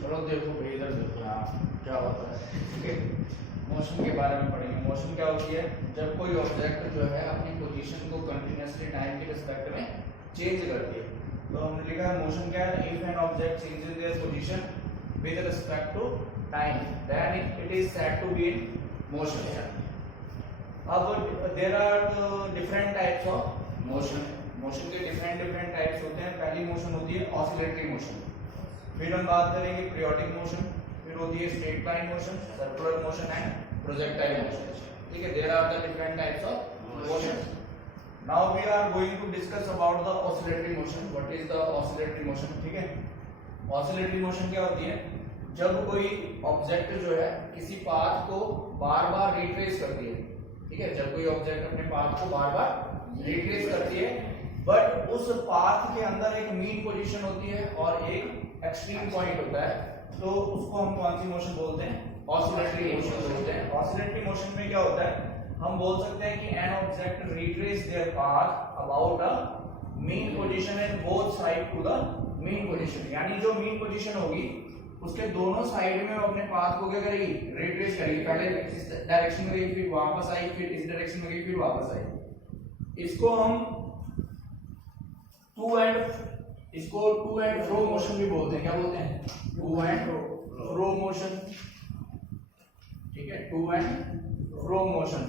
चलो देखो भाई, इधर देखो यहाँ क्या होता है। ठीक है, मोशन के बारे में पढ़ेंगे। मोशन क्या होती है? जब कोई ऑब्जेक्ट जो है अपनी पोजीशन को कंटिन्यूअसली टाइम के रिस्पेक्ट में चेंज करती है, तो हमने लिखा है मोशन क्या है? If an object changes their position with respect to time then it is said to be in motion. अब there are different types of motion. Motion के डिफरेंट टाइप्स होते हैं। पहली मोशन होती है ऑसिलेटरी मोशन, फिर हम बात करेंगे पीरियोडिक मोशन, फिर होती है straight line motion, circular motion and projectile motion. ठीक है, there are the different types of motion. Now we are going to discuss about the oscillatory motion. What is the oscillatory motion? ठीक है, oscillatory motion क्या होती है? जब कोई object जो है किसी पाथ को बार बार रिट्रेस करती है। ठीक है, जब कोई ऑब्जेक्ट अपने पाथ को बार बार रिट्रेस करती है, बट उस पाथ के अंदर एक मीन पोजीशन होती है और एक एक्सट्रीम पॉइंट होता है, तो उसको हम कौन सी मोशन बोलते हैं? ऑसिलेटरी मोशन बोलते हैं। ऑसिलेटरी मोशन में क्या होता है? हम बोल सकते हैं कि an object retrace their path about a mean position and both side to the mean position. यानी जो मीन पोजीशन होगी उसके दोनों साइड में वो अपने पाथ को क्या करेगी? रिट्रेस करेगी। पहले इस डायरेक्शन में गई, फिर वापस आई, फिर इस डायरेक्शन में गई, फिर वापस आई। इसको हम टू एंड फ्रो मोशन भी बोलते हैं। क्या बोलते हैं? To and fro motion. ठीक है, टू एंड फ्रो मोशन,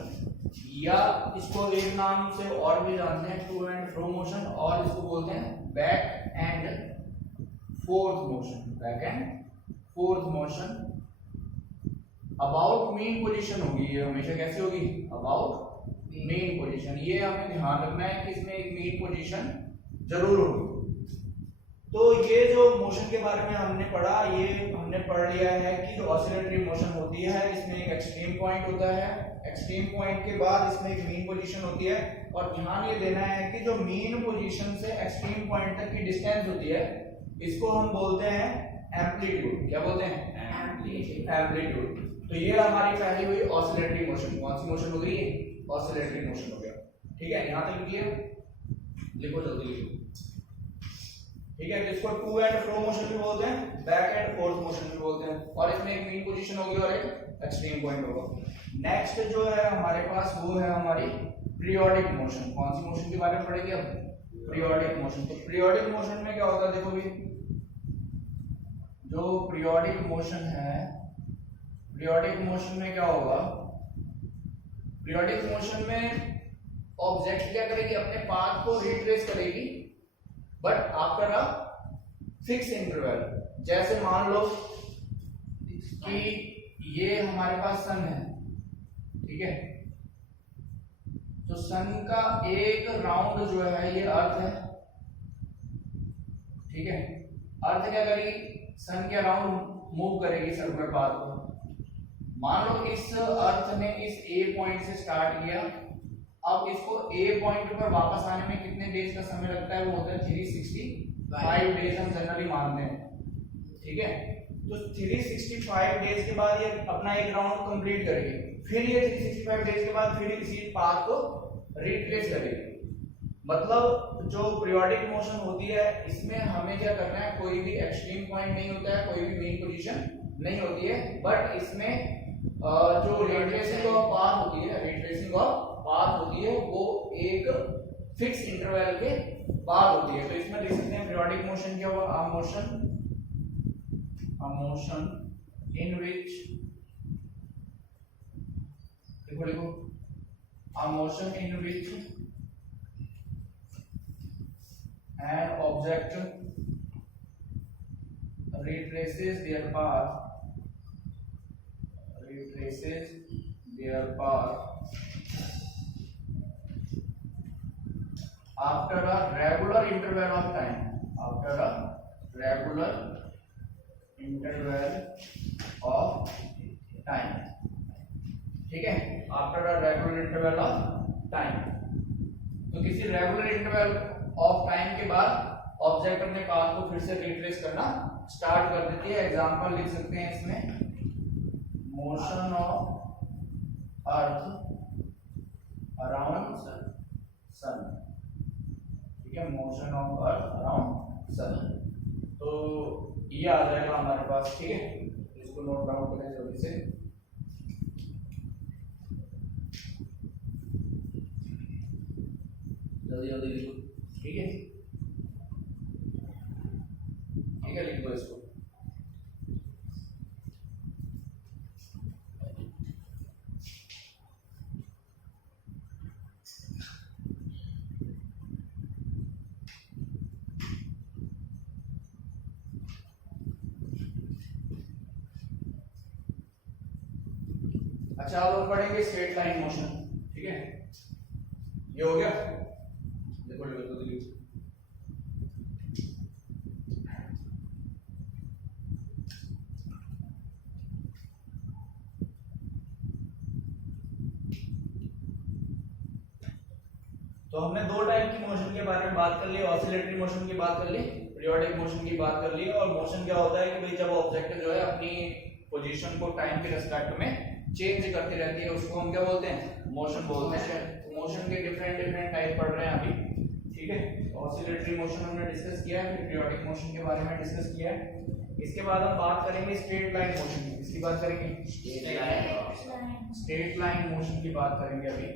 या इसको एक नाम से और भी जानते हैं, टू एंड फ्रो मोशन, और इसको बोलते हैं back and fourth motion. Back and fourth motion about mean position होगी। ये हमेशा कैसे होगी? About mean position. ये हमें ध्यान रखना है कि इसमें एक मीन पोजीशन जरूर होगी। तो ये जो मोशन के बारे में हमने पढ़ा, ये हमने पढ़ लिया है कि जो ऑसिलेटरी मोशन होती है इसमें एक एक्सट्रीम पॉइंट होता है, एक्सट्रीम पॉइंट के बाद इसमें एक मीन पोजीशन होती है, और ध्यान ये देना है कि जो मीन पोजीशन से एक्सट्रीम पॉइंट तक की डिस्टेंस होती है इसको हम बोलते हैं एम्पलीट्यूड। क्या बोलते हैं? एम्पलीट्यूड। तो ये हमारी पहली हुई ऑसिलेटरी मोशन। कौन सी मोशन हो गई? ऑसिलेटरी मोशन हो गया। ठीक है, यहां तक लिखिए, लिखो जल्दी लिखो। ठीक है, तो इसको टू एंड फ्रो मोशन भी बोलते हैं, बैक एंड फोर्थ मोशन भी बोलते हैं, और इसमें एक मीन पोजीशन होगी और एक एक्सट्रीम पॉइंट होगा। नेक्स्ट जो है हमारे पास वो है हमारी पीरियोडिक मोशन। कौन सी मोशन के बारे में पढ़ेंगे अब? Periodic motion. तो पीरियोडिक मोशन में क्या होता है? देखो भी, जो पीरियोडिक मोशन है, पीरियोडिक मोशन में क्या होगा? पीरियोडिक मोशन में ऑब्जेक्ट क्या करेगी? अपने पाथ को रिट्रेस करेगी, but after a fix interval. जैसे मान लो कि ये हमारे पास सन है। ठीक है, तो सन का एक राउंड जो है ये अर्थ है। ठीक है, अर्थ क्या करेगी? सन के अराउंड मूव करेगी सर्कुलर पाथ को। मान लो इस अर्थ ने इस ए पॉइंट से स्टार्ट किया, अब इसको ए पॉइंट पर वापस आने में कितने डेज का समय लगता है? वो होता है 365 डेज हम जनरली मानते हैं। ठीक है, तो 365 डेज के बाद ये अपना एक राउंड कंप्लीट करेगी, फिर ये 365 डेज के बाद फिर इसी पाथ को रिट्रेस करेगी। मतलब जो पीरियोडिक मोशन होती है इसमें हमें क्या करना है? कोई भी एक्सट्रीम पॉइंट नहीं होता है, कोई भी मेन पोजीशन नहीं होती है, बट इसमें जो रिट्रेसिंग ऑफ पाथ होती है, रिट्रेसिंग ऑफ पाथ होती है, वो एक फिक्स इंटरवल के बाद होती है। तो इसमें लिख सकते हैं पीरियोडिक मोशन क्या हुआ? अ मोशन इन विच, देखो लिखो, a motion in which an object retraces their path after a regular interval of time. After a regular interval of time. ठीक है, after a regular interval of time. तो किसी regular interval of time के बाद object अपने path को फिर से रिट्रेस करना स्टार्ट कर देती है। एग्जांपल लिख सकते हैं इसमें, motion of earth around sun. ठीक है, motion of earth around sun. तो ये आ जाएगा हमारे पास, ठीक है। इसको नोट डाउन करें जल्दी से। जल्दी जल्दी लिखो, ठीक है, ठीक है, लिख दो इसको। अच्छा, अब हम पढ़ेंगे स्ट्रेट लाइन मोशन, ठीक है। ये हो गया, देखो लिखो तो लिखो। तो हमने दो टाइप की मोशन के बारे में बात कर ली, ऑसिलेटरी मोशन की बात कर ली, पीरियोडिक मोशन की बात कर ली। और मोशन क्या होता है कि भाई जब ऑब्जेक्ट जो है अपनी पोजीशन को टाइम के रिस्पेक्ट में चेंज करती रहती है, उसको हम क्या बोलते हैं, मोशन बोलते हैं। तो मोशन के डिफरेंट डिफरेंट टाइप पढ़ रहे हैं अभी, ठीक है। ऑसिलेटरी मोशन हमने डिस्कस किया है, पीरियोडिक मोशन के बारे में डिस्कस किया है। इसके बाद हम बात करेंगे स्ट्रेट लाइन मोशन की। इसकी बात करेंगे, स्ट्रेट लाइन मोशन की बात करेंगे अभी।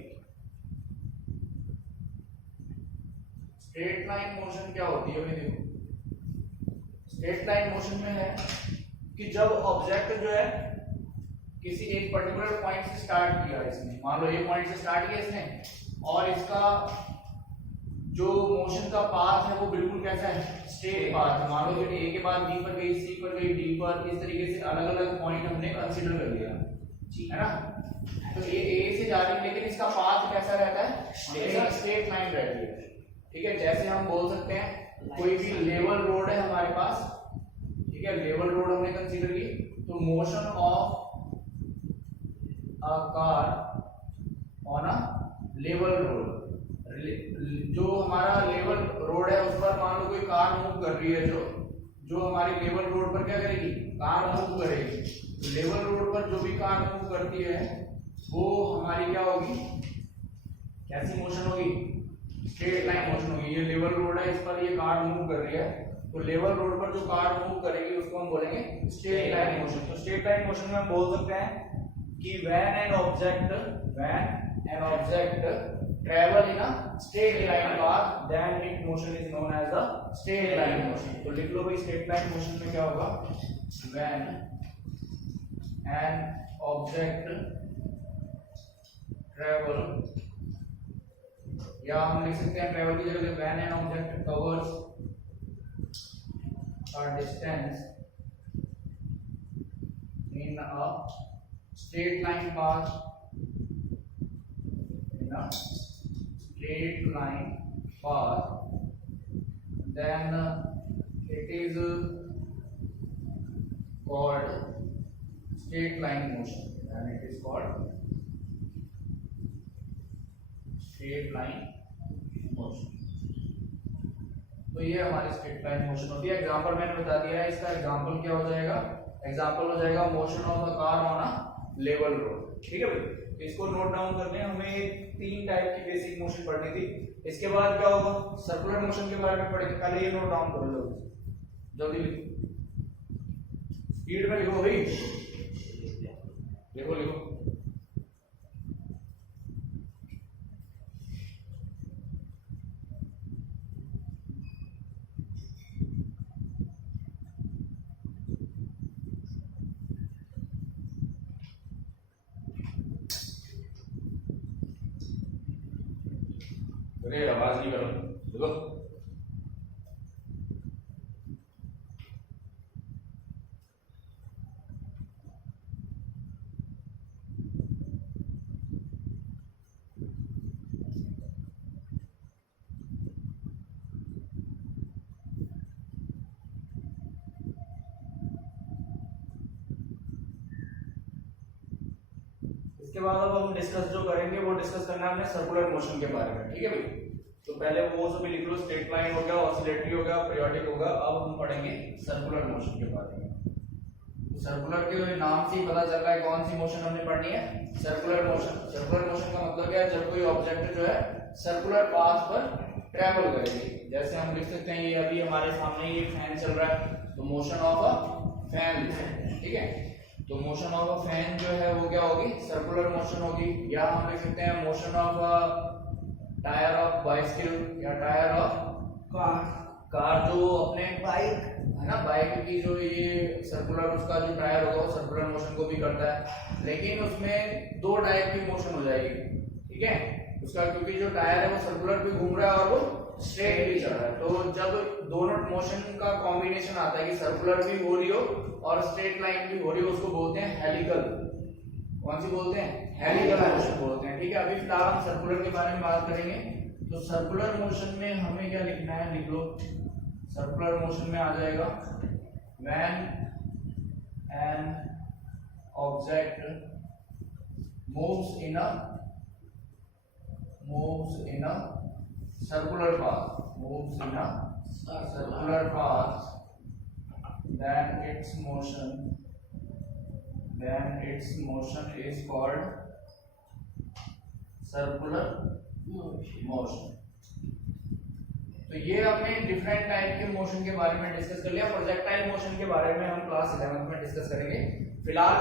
स्ट्रेट लाइन मोशन क्या होती है, अभी देखो। स्ट्रेट लाइन मोशन में है कि जब ऑब्जेक्ट जो है किसी एक पर्टिकुलर पॉइंट से स्टार्ट किया इसने, मान लो ये पॉइंट से स्टार्ट किया इसने, और इसका जो मोशन का पाथ है वो बिल्कुल कैसा है, स्ट्रेट पाथ है। मान लो ये ए के बाद बी पर गई, सी पर गई, डी पर, इस तरीके से अलग अलग पॉइंट हमने कंसीडर कर लिया, है ना। तो ये ए से जा रही है, लेकिन इसका पाथ कैसा रहता है, स्ट्रेट लाइन रहती है, ठीक है। जैसे हम बोल सकते हैं कोई भी लेवल रोड है हमारे पास, ठीक है, लेवल रोड हमने कंसीडर की, तो motion of a car on a level road, जो हमारा लेवल रोड है उस पर मान लो कोई कार मूव कर रही है, जो हमारी लेवल रोड पर क्या करेगी, कार मूव करेगी। तो लेवल रोड पर जो भी कार मूव करती है वो हमारी क्या होगी, कैसी मोशन होगी, स्ट्रेट लाइन मोशन होगी। ये लेवल रोड है, इस पर ये कार मूव कर रही है, तो लेवल रोड पर जो कार मूव करेगी उसको हम बोलेंगे स्ट्रेट लाइन मोशन। तो स्ट्रेट लाइन मोशन में हम बोल सकते हैं कि when an object travel in a straight line path, then its motion is known as a straight line motion। तो लिख लो भाई, स्ट्रेट लाइन मोशन में क्या होगा, when an object travel, या हम लिख सकते हैं ट्रेवल की जगह when an object covers a distance in a straight line path, in a straight line path, then it is called straight line motion, and it is called straight line motion। तो ये हमारी straight line motion होती है। Example मैंने बता दिया है, इसका एग्जांपल क्या हो जाएगा, एग्जांपल हो जाएगा motion of the car on a level road, ठीक है भाई। तो इसको नोट डाउन करने हमें तीन टाइप की बेसिक मोशन पढ़नी थी। इसके बाद क्या होगा, सर्कुलर मोशन के बारे में पढ़ेंगे। पहले ये नोट डाउन कर लो, जल्दी लिखो, स्पीड में लिखो भाई, लिखो लिखो। अरे आवाज नहीं करो, देखो। इसके बाद अब हम डिस्कस जो करेंगे वो डिस्कस करना है हमने सर्कुलर मोशन के बारे में, ठीक है भाई। तो पहले वो सभी लिख लो, स्ट्रेट लाइन हो गया, ऑसिलेटरी हो गया, पीरियोडिक होगा। अब हम पढ़ेंगे सर्कुलर मोशन के बारे में। तो सर्कुलर के नाम से ही पता चल रहा है कौन सी मोशन हमने पढ़नी है, सर्कुलर मोशन। सर्कुलर मोशन का मतलब क्या है, जब कोई ऑब्जेक्ट जो है सर्कुलर पाथ पर ट्रैवल करेगी। जैसे हम लिख सकते हैं ये अभी हमारे सामने ये फैन चल रहा है तो मोशन ऑफ अ फैन, ठीक है। तो मोशन ऑफ अ फैन जो है वो क्या होगी, सर्कुलर मोशन होगी। या हम लिख सकते हैं motion of a tyre of bicycle या टायर ऑफ कार जो अपने बाइक है ना, बाइक की जो ये सर्कुलर उसका जो टायर होगा वो सर्कुलर मोशन को भी करता है, लेकिन उसमें दो टाइप की मोशन हो जाएगी, ठीक है। उसका क्योंकि जो टायर है वो सर्कुलर भी घूम रहा है और वो स्ट्रेट भी चल रहा है, तो जब दोनों मोशन का कॉम्बिनेशन आता है कि सर्कुलर भी हो रही हो और स्ट्रेट लाइन भी हो रही हो, उसको बोलते हैं हेलिकल। कौन सी बोलते हैं, हेलिकल मोशन बोलते हैं, ठीक है। अभी फिलहाल हम सर्कुलर के बारे में बात करेंगे। तो सर्कुलर मोशन में हमें क्या लिखना है, लिख लो। सर्कुलर मोशन में आ जाएगा when an object moves in a circular path, then its motion is called circular motion। तो ये हमने डिफरेंट टाइप के मोशन के बारे में डिस्कस कर लिया। प्रोजेक्टाइल मोशन के बारे में हम क्लास 11 में डिस्कस करेंगे। फिलहाल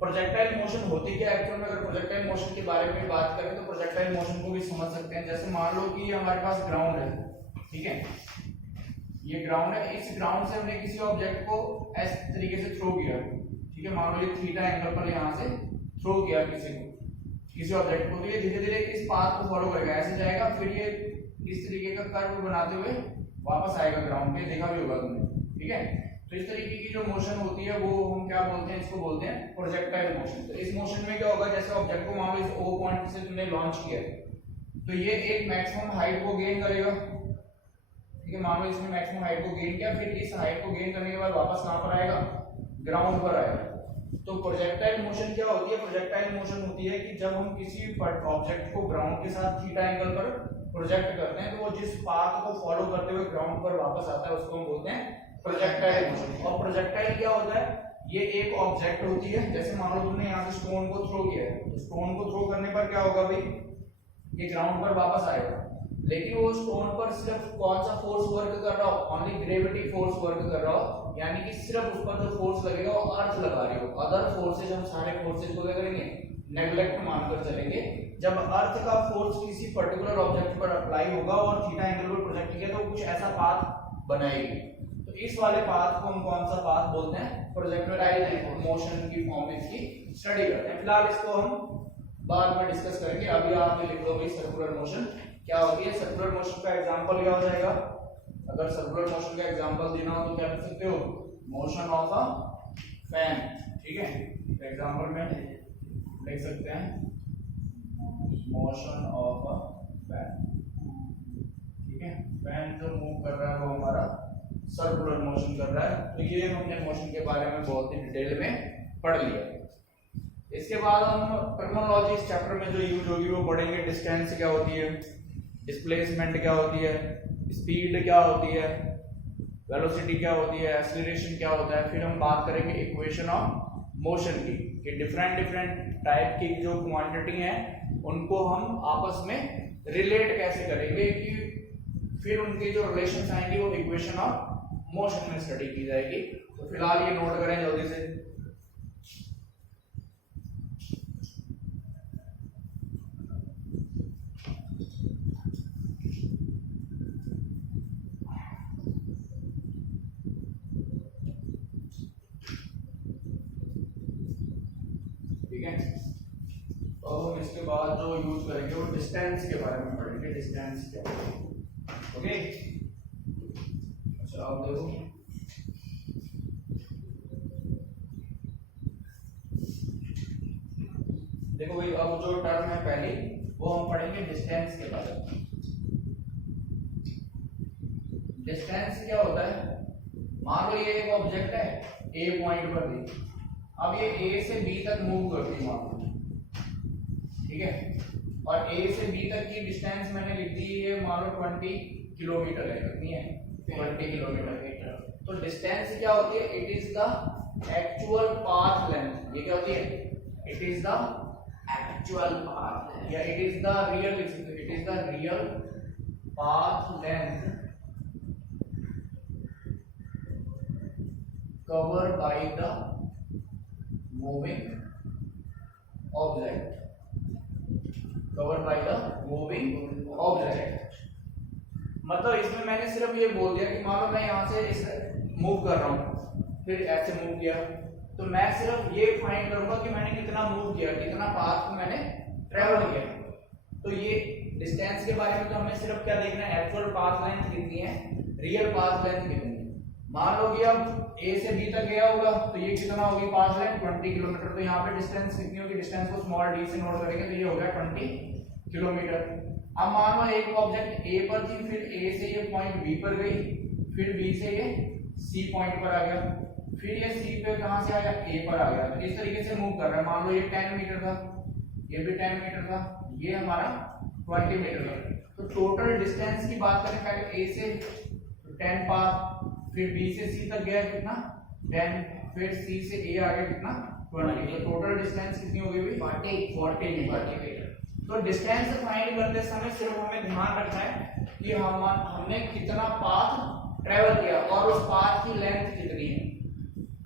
प्रोजेक्टाइल मोशन होती क्या है एक्चुअल में, अगर प्रोजेक्टाइल मोशन के बारे में बात करें तो प्रोजेक्टाइल मोशन को भी समझ सकते हैं। जैसे मान लो कि हमारे पास ग्राउंड है, ठीक है, ये ग्राउंड है, इस ग्राउंड से हमने किसी ऑब्जेक्ट को इस तरीके से थ्रो किया, ठीक है। मान लो ये थीटा एंगल पर यहाँ से थ्रो किया किसी ऑब्जेक्ट को, तो ये धीरे धीरे इस पाथ को फॉलो करेगा, ऐसे जाएगा, फिर ये इस तरीके का कर्व बनाते हुए वापस आएगा ग्राउंड पे, देखा भी होगा तुमने, ठीक है। तो इस तरीके की जो मोशन होती है वो हम क्या बोलते हैं, इसको बोलते हैं प्रोजेक्टाइल मोशन। तो इस मोशन में क्या होगा, जैसे ऑब्जेक्ट को मान लो इस O पॉइंट से तुमने लॉन्च किया तो ये एक मैक्सिमम हाइट को गेन करेगा, ठीक है। मान लो इसने मैक्सिमम हाइट को गेन किया, फिर इस हाइट को गेन करने के बाद वापस कहां पर आएगा, ग्राउंड पर आएगा। तो प्रोजेक्टाइल मोशन क्या होती है, प्रोजेक्टाइल मोशन होती है कि जब हम किसी ऑब्जेक्ट को ग्राउंड के साथ थीटा एंगल पर प्रोजेक्ट करते हैं तो वो जिस पाथ को फॉलो करते हुए ग्राउंड पर वापस आता है उसको हम बोलते हैं प्रोजेक्टाइल मोशन। और प्रोजेक्टाइल क्या होता है, ये एक ऑब्जेक्ट होती है। जैसे मान लो तुमने यहाँ से स्टोन को थ्रो किया है, तो स्टोन को थ्रो करने पर क्या होगा भाई, ये ग्राउंड पर वापस आएगा, लेकिन वो स्टोन पर सिर्फ कौन सा फोर्स वर्क कर रहा हो, ओनली ग्रेविटी फोर्स वर्क कर रहा हो, यानी कि सिर्फ उस पर जो फोर्स लगेगा वो अर्थ लगा रही हो। अदर फोर्सेज, हम सारे फोर्सेज को क्या करेंगे, नेग्लेक्ट मानकर चलेंगे। जब अर्थ का फोर्स किसी पर्टिकुलर ऑब्जेक्ट पर अप्लाई होगा और थीटा एंगल पर प्रोजेक्ट किया तो कुछ ऐसा पाथ बनाएगी, तो इस वाले पाथ को हम कौन सा पाथ बोलते हैं, प्रोजेक्टाइल मोशन की फॉर्म में इसकी स्टडी करते हैं। फिलहाल इसको हम बाद में डिस्कस करेंगे। अभी आप लिख लो भाई सर्कुलर मोशन क्या होती है। सर्कुलर मोशन का एग्जांपल क्या हो जाएगा, अगर सर्कुलर मोशन का एग्जांपल देना हो तो क्या लिख सकते हो, मोशन ऑफ अ फैन, ठीक है। एग्जांपल में लिख सकते हैं मोशन ऑफ अ फैन, ठीक है। फैन जो मूव कर रहा है वो हमारा सर्कुलर मोशन कर रहा है। तो ये हमने मोशन के बारे में बहुत ही डिटेल में पढ़ लिया। इसके बाद हम टर्मिनोलॉजी इस चैप्टर में जो यूज होगी वो पढ़ेंगे। डिस्टेंस क्या होती है, डिस्प्लेसमेंट क्या होती है, स्पीड क्या होती है, वेलोसिटी क्या होती है, एक्सीलरेशन क्या होता है। फिर हम बात करेंगे इक्वेशन ऑफ मोशन की, कि डिफरेंट टाइप की जो क्वांटिटी है उनको हम आपस में रिलेट कैसे करेंगे, कि फिर उनके जो रिलेशंस आएंगे वो इक्वेशन ऑफ मोशन में स्टडी की जाएगी। तो फिलहाल ये नोट करें जल्दी से। तो हम इसके बाद जो यूज करेंगे वो डिस्टेंस के बारे में पढ़ेंगे। डिस्टेंस क्या है, ओके। अच्छा आप देखो, देखो भाई अब जो टर्म है पहली वो हम पढ़ेंगे डिस्टेंस के बारे में। डिस्टेंस क्या होता है, मान लो ये एक ऑब्जेक्ट है ए पॉइंट पर भी, अब ये ए से बी तक मूव करती है मान लो, ठीक है। और ए से बी तक की डिस्टेंस मैंने लिख दी है मान लो 20 किलोमीटर है, कितनी है 20 किलोमीटर। तो डिस्टेंस क्या होती है, it is the actual path length. ये क्या होती है, it is the actual path या it is the real, it is the real path length covered by the moving object, covered by the moving object। मतलब इसमें मैंने सिर्फ ये बोल दिया कि मान लो मैं यहाँ से इस मूव कर रहा हूँ, फिर ऐसे मूव किया, तो मैं सिर्फ ये फाइंड करूंगा कि मैंने कितना मूव किया, कितना पाथ को मैंने ट्रेवल किया। तो ये डिस्टेंस के बारे में तो हमें सिर्फ क्या देखना है, एक्चुअल पाथ लेंथ कितनी है, रियल पाथ लेंथ कितनी है। मान लो कि अब A से B तक गया होगा तो ये कितना होगी पाथ लेंथ 20 किलोमीटर। तो यहाँ पे डिस्टेंस कितनी होगी, डिस्टेंस को स्मॉल d से नोट करेंगे तो ये हो गया 20 किलोमीटर। अब मान लो एक ऑब्जेक्ट A पर थी, फिर A से ये पॉइंट B पर गई, फिर B से ये C पॉइंट पर आ गया, फिर ये C पे कहां से आया, A पर आ गया। तो इस तरीके से मूव कर रहा है। मान लो ये 10 मीटर था, ये भी 10 मीटर था, ये हमारा 20 मीटर था। तो टोटल डिस्टेंस की बात करें, पहले A से 10 पाथ, फिर B से C तक गया कितना 10, फिर C से A आ गया कितना 20। तो टोटल डिस्टेंस कितनी हो गई, 40 मीटर। तो डिस्टेंस फाइंड करते समय सिर्फ हमें ध्यान रखना है कि हमने कितना पाथ ट्रेवल किया और उस पाथ की लेंथ कितनी है।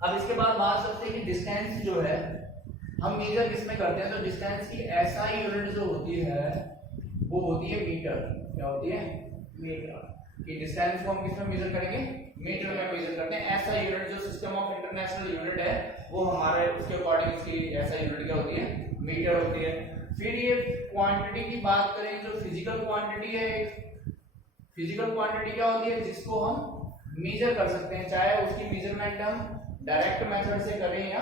अब इसके बाद बात करते हैं कि डिस्टेंस जो है हम मेजर किसमें करते हैं। तो डिस्टेंस की SI यूनिट जो होती है वो होती है मीटर। क्या होती है, मीटर। कि डिस्टेंस को हम किसमें मेजर करेंगे, मीटर में मेजर करते हैं। SI यूनिट जो सिस्टम ऑफ इंटरनेशनल यूनिट है वो हमारे उसके अकॉर्डिंग इसकी SI यूनिट क्या होती है, मीटर होती है। फिर ये क्वांटिटी की बात करें, जो फिजिकल क्वांटिटी है, फिजिकल क्वांटिटी क्या होती है, जिसको हम मेजर कर सकते हैं, चाहे उसकी मेजरमेंट हम डायरेक्ट मेथड से करें या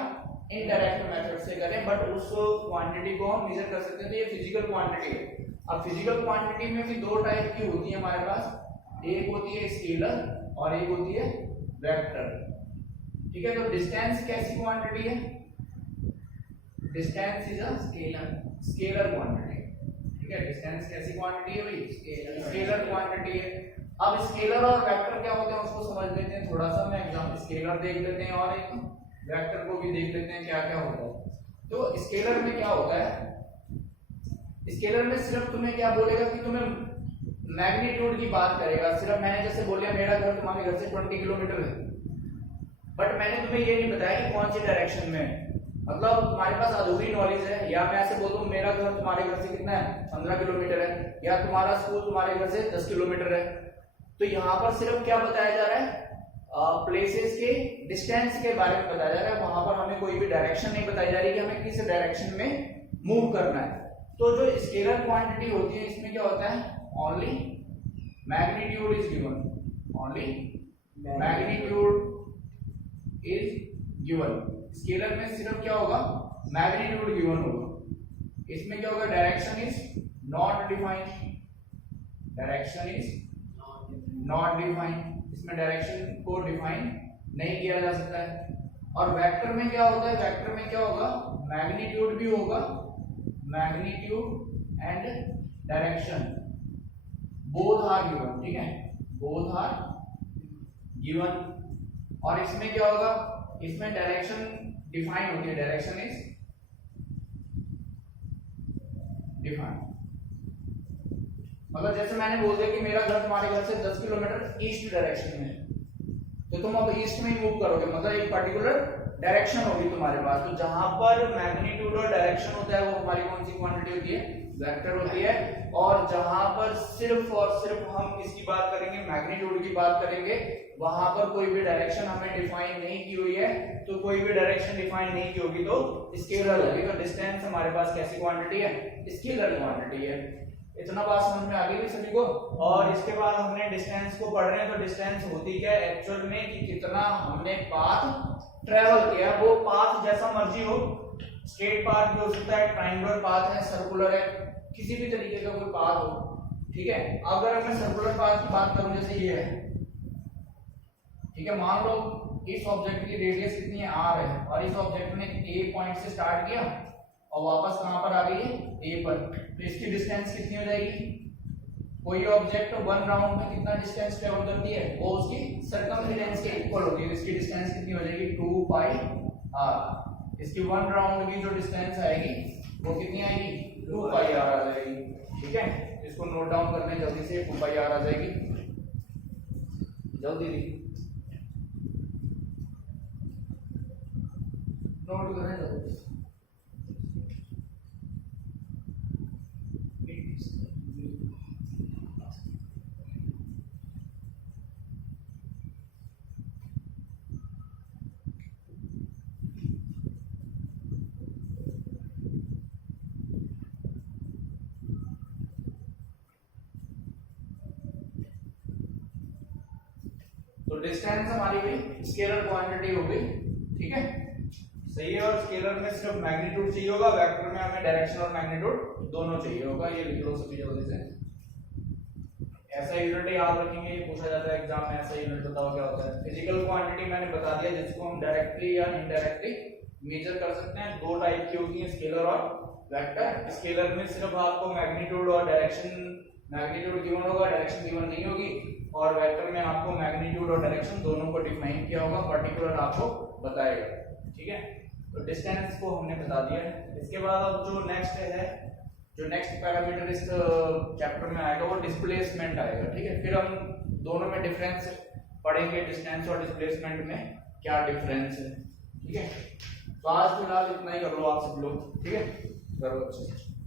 इनडायरेक्ट मेथड से करें, बट उस क्वांटिटी को हम मेजर कर सकते हैं। तो ये फिजिकल क्वांटिटी है। अब फिजिकल क्वांटिटी में भी दो टाइप की होती है हमारे पास, एक होती है स्केलर और एक होती है वेक्टर। ठीक है, तो डिस्टेंस कैसी क्वांटिटी है, distance is a scalar quantity. ठीक है, डिस्टेंस कैसी क्वांटिटी है भाई, स्केलर क्वांटिटी है। अब स्केलर और वेक्टर क्या होते हैं उसको समझ लेते हैं थोड़ा सा। मैं एग्जांपल स्केलर देख लेते हैं और एक वेक्टर को भी देख लेते हैं क्या क्या होता है। तो स्केलर में क्या होता है, स्केलर में सिर्फ तुम्हें क्या बोलेगा कि तुम्हें मैग्नीट्यूड की बात करेगा। सिर्फ मैंने जैसे बोलिया मेरा घर तुम्हारे घर से 20 किलोमीटर है, बट मैंने तुम्हें ये नहीं बताया कि कौन सी डायरेक्शन में है। मतलब तुम्हारे पास अधूरी नॉलेज है। या मैं ऐसे बोलूं मेरा घर तुम्हारे घर से कितना है, 15 किलोमीटर है, या तुम्हारा स्कूल तुम्हारे घर से 10 किलोमीटर है। तो यहाँ पर सिर्फ क्या बताया जा रहा है, प्लेसेस के डिस्टेंस के बारे में बताया जा रहा है। वहां पर हमें कोई भी डायरेक्शन नहीं बताई जा रही कि हमें किस डायरेक्शन में मूव करना है। तो जो स्केलर क्वांटिटी होती है इसमें क्या होता है, only magnitude is given, only magnitude is given. Scalar में सिर्फ क्या होगा, मैग्नीट्यूड गिवन होगा। इसमें क्या होगा, direction is not defined, direction is not defined, इसमें डायरेक्शन को डिफाइन नहीं किया जा सकता है। और वेक्टर में क्या होता है, वेक्टर में क्या होगा, मैग्नीट्यूड भी होगा, magnitude and direction both are given. ठीक है, बोथ आर गिवन। और इसमें क्या होगा, इसमें डायरेक्शन डिफाइन होती है, डायरेक्शन इज डिफाइन। मतलब जैसे मैंने बोल दिया कि मेरा घर तुम्हारे घर से 10 किलोमीटर ईस्ट डायरेक्शन में है, तो तुम अब ईस्ट में ही मूव करोगे, मतलब एक पर्टिकुलर डायरेक्शन होगी तुम्हारे पास। तो जहां पर मैग्नीट्यूड और डायरेक्शन होता है वो हमारी कौन सी क्वांटिटी होती है, वेक्टर होती है। और जहां पर सिर्फ और सिर्फ हम किसकी बात करेंगे, मैग्नीट्यूड की बात करेंगे, वहां पर कोई भी डायरेक्शन हमें डिफाइन नहीं की हुई है। तो कोई भी डायरेक्शन डिफाइन नहीं की होगी तो स्केलर होगी। तो डिस्टेंस हमारे पास कैसी क्वांटिटी है, स्केलर क्वांटिटी है। इतना बात समझ में आ गई सभी को। और इसके बाद हमने डिस्टेंस को पढ़ रहे हैं, तो डिस्टेंस होती क्या है एक्चुअल में, कि कितना हमने पाथ ट्रेवल किया। वो पाथ जैसा मर्जी हो, स्ट्रेट पाथ भी हो सकता है, ट्रायंगुलर पाथ है, सर्कुलर है, किसी भी तरीके का कोई पाथ हो। ठीक है, अगर मैं सर्कुलर पाथ की बात करूं जैसे ये है, ठीक है, मान लो इस ऑब्जेक्ट की रेडियस कितनी है, r है, और इस ऑब्जेक्ट ने a पॉइंट से स्टार्ट किया और वापस कहां पर आ गई है, a पर। तो इसकी डिस्टेंस कितनी हो जाएगी, कोई ऑब्जेक्ट वन राउंड में कितना डिस्टेंस ट्रेवल करती है वो उसकी सर्कमफेरेंस के इक्वल होगी। तो इसकी डिस्टेंस कितनी हो जाएगी, 2 पाई r। इसकी वन राउंड की जो डिस्टेंस आएगी वो कितनी आएगी, 2 पाई r आ जाएगी। ठीक है, इसको नोट डाउन करने जल्दी से, 2πr आ जाएगी, जल्दी नोट करें जल्दी। तो डिस्टेंस हमारी गई, स्केलर क्वांटिटी हो गई, ठीक है, सही है। और स्केलर में सिर्फ मैग्नीट्यूड चाहिए होगा, वेक्टर में हमें डायरेक्शन और मैग्नीट्यूड दोनों चाहिए होगा। ये लिख लो सभी जल्दी से। ऐसा यूनिट याद रखेंगे, ये पूछा जाता है एग्जाम में, ऐसा यूनिट बताओ क्या होता है। फिजिकल क्वांटिटी मैंने बता दिया, जिसको हम डायरेक्टली या इनडायरेक्टली मेजर कर सकते हैं। दो टाइप की होती है, स्केलर और वेक्टर। स्केलर में सिर्फ आपको मैग्नीट्यूड और डायरेक्शन, मैग्नीट्यूड गिवन होगा, डायरेक्शन गिवन नहीं होगी। और वेक्टर में आपको मैग्नीट्यूड और डायरेक्शन दोनों को डिफाइन किया होगा, पर्टिकुलर आपको बताएगा, ठीक है। तो डिस्टेंस को हमने बता दिया है। इसके बाद अब जो नेक्स्ट है, जो नेक्स्ट पैरामीटर इस चैप्टर में आएगा वो डिस्प्लेसमेंट आएगा, ठीक है। फिर हम दोनों में डिफरेंस पढ़ेंगे, डिस्टेंस और डिस्प्लेसमेंट में क्या डिफरेंस है, ठीक है। तो आज फिलहाल इतना ही कर लो आप सब लोग, ठीक है, करो अच्छे से।